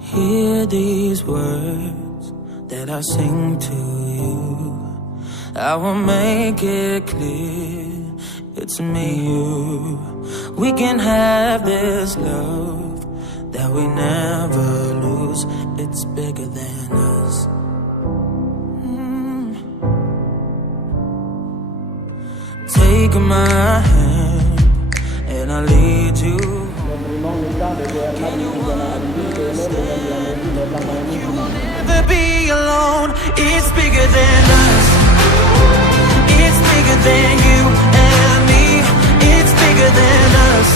Hear these words that I sing to you. I will make it clear, it's me, you. We can have this love that we never lose. It's bigger than us. Take my hand and I'll lead you. Can you understand? You will never be alone. It's bigger than us. It's bigger than you and me. It's bigger than us.